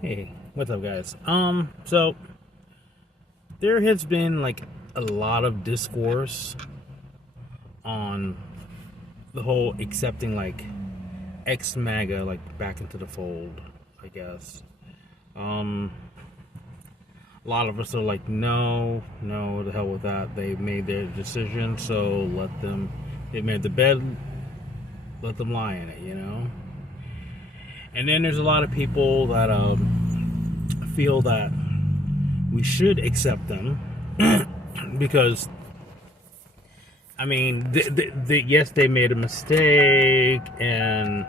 Hey, what's up, guys? So there has been like a lot of discourse on the whole accepting like Ex Maga like back into the fold, I guess. Um, a lot of us are like, no, no, the hell with that. They made their decision, so let them. They made the bed, let them lie in it, you know. And then there's a lot of people that feel that we should accept them because I mean, yes, they made a mistake and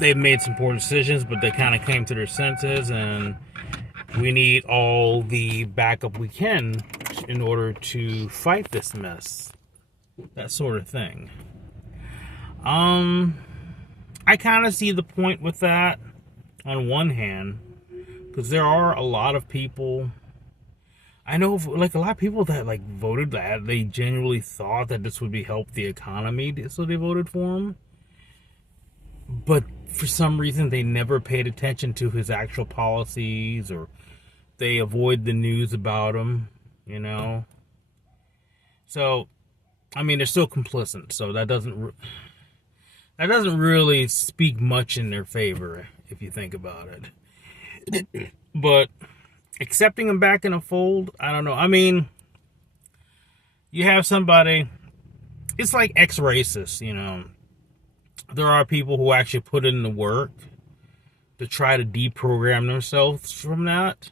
they made some poor decisions, but they kind of came to their senses, and we need all the backup we can in order to fight this mess. That sort of thing. Um, I kind of see the point with that on one hand, because there are a lot of people. I know, like a lot of people that like voted that they genuinely thought that this would be help the economy, so they voted for him. But for some reason, they never paid attention to his actual policies, or they avoid the news about him. You know, so I mean, they're still complicit. So that doesn't really speak much in their favor if you think about it. But accepting him back in a fold, I don't know. I mean, you have somebody, it's like ex-racist, you know. There are people who actually put in the work to try to deprogram themselves from that.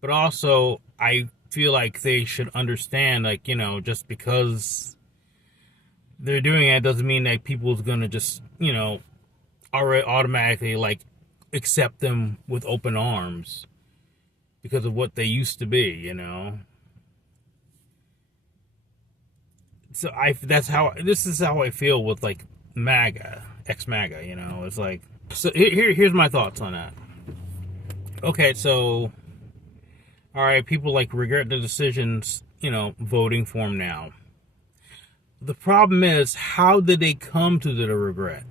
But also, I feel like they should understand, like, you know, just because they're doing it doesn't mean that people's gonna just, you know, already automatically, like, accept them with open arms because of what they used to be, you know. So this is how I feel with like MAGA, ex MAGA, you know. It's like, so here's my thoughts on that. Okay, so all right, people like regret the decisions, you know, voting for him now. The problem is, how did they come to the regret?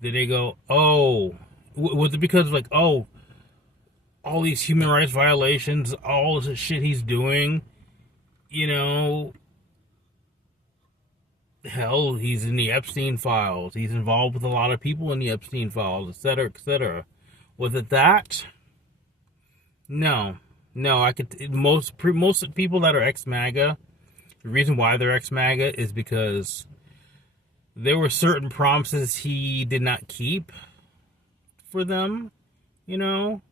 Did they go, oh, was it because like, oh, all these human rights violations, all this shit he's doing, you know, hell, he's in the Epstein files. He's involved with a lot of people in the Epstein files, etc., etc. Was it that? No, no. I could most people that are ex MAGA. The reason why they're ex MAGA is because there were certain promises he did not keep for them, you know,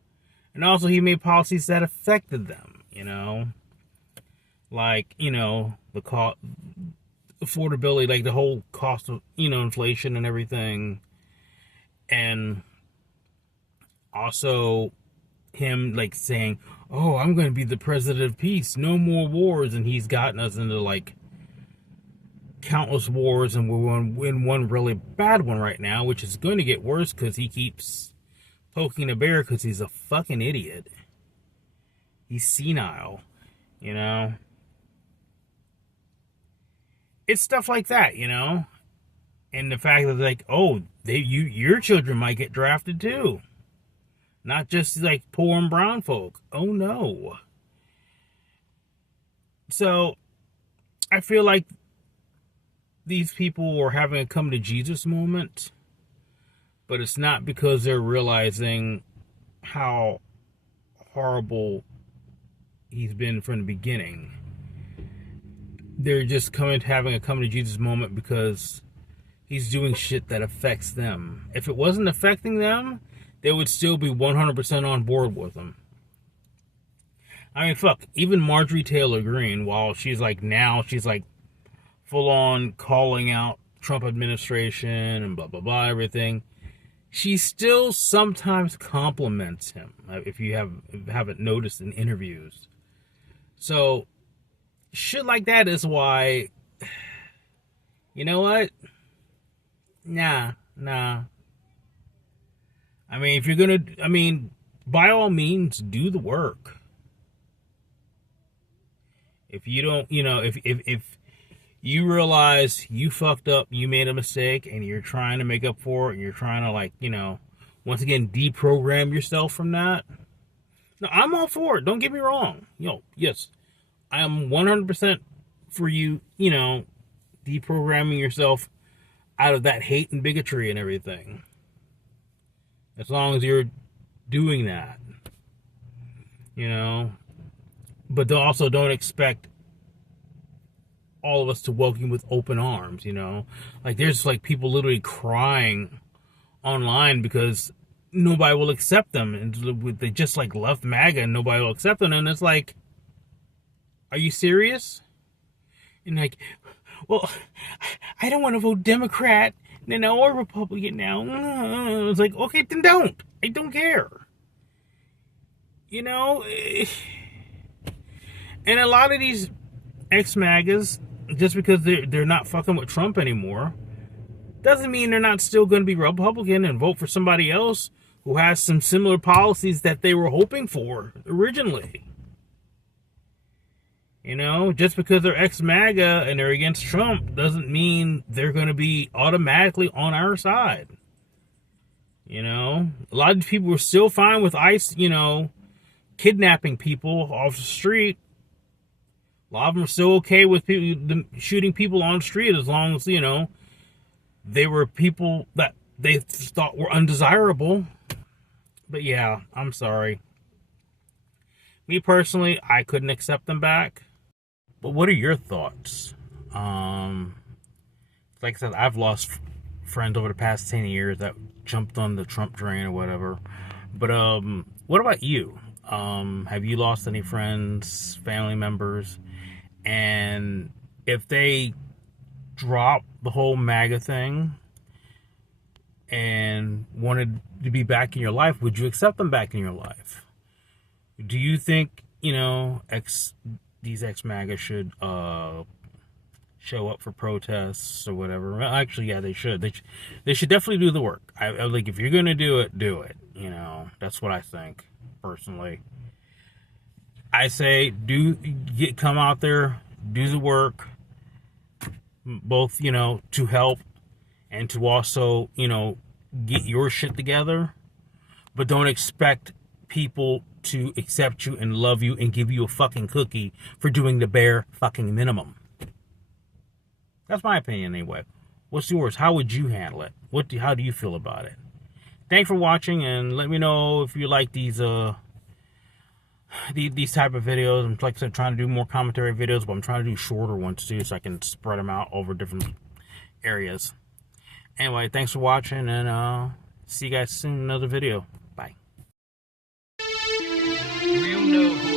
and also he made policies that affected them, you know, like, you know, the cost, affordability, like the whole cost of, you know, inflation and everything, and also him like saying, oh, I'm going to be the president of peace, no more wars, and he's gotten us into like countless wars, and we're in one really bad one right now, which is going to get worse because he keeps poking a bear because he's a fucking idiot. He's senile, you know. It's stuff like that, you know. And the fact that like, oh, your children might get drafted too, not just like poor and brown folk. Oh no. So I feel like these people are having a come to Jesus moment, but it's not because they're realizing how horrible he's been from the beginning. They're just having a come to Jesus moment because he's doing shit that affects them. If it wasn't affecting them, they would still be 100% on board with him. I mean, fuck, even Marjorie Taylor Greene, while she's like full on calling out Trump administration and blah blah blah everything, she still sometimes compliments him, if you haven't noticed in interviews. So shit like that is why, you know what? Nah. I mean, if you're gonna, I mean, by all means, do the work. If you don't, you know, if you realize you fucked up, you made a mistake, and you're trying to make up for it, and you're trying to, like, you know, once again, deprogram yourself from that. No, I'm all for it. Don't get me wrong. Yes, I am 100% for you, deprogramming yourself out of that hate and bigotry and everything. As long as you're doing that, But also don't expect all of us to welcome you with open arms, Like, there's, like, people literally crying online because nobody will accept them, and they just, like, left MAGA and nobody will accept them, and it's like, are you serious? And like, well, I don't want to vote Democrat or Republican now. It's like, okay, then don't. I don't care. And a lot of these Ex Magas, just because they're not fucking with Trump anymore, doesn't mean they're not still going to be Republican and vote for somebody else who has some similar policies that they were hoping for originally. Just because they're ex-MAGA and they're against Trump doesn't mean they're going to be automatically on our side. A lot of people were still fine with ICE, kidnapping people off the street. A lot of them are still okay with people shooting people on the street as long as, they were people that they thought were undesirable. But yeah, I'm sorry. Me personally, I couldn't accept them back. But what are your thoughts? Like I said, I've lost friends over the past 10 years that jumped on the Trump train or whatever. But what about you? Have you lost any friends, family members? And if they drop the whole MAGA thing and wanted to be back in your life, would you accept them back in your life? Do you think, these ex-MAGA should show up for protests or whatever? Well, actually, yeah, they should. They should definitely do the work. I like, if you're going to do it, do it. That's what I think, personally. I say, come out there, do the work, both, to help and to also, get your shit together. But don't expect people to accept you and love you and give you a fucking cookie for doing the bare fucking minimum. That's my opinion anyway. What's yours? How would you handle it? How do you feel about it? Thanks for watching, and let me know if you like these type of videos. I'm like I said, trying to do more commentary videos, but I'm trying to do shorter ones too, so I can spread them out over different areas. Anyway, thanks for watching, and see you guys soon in another video. Bye. Real no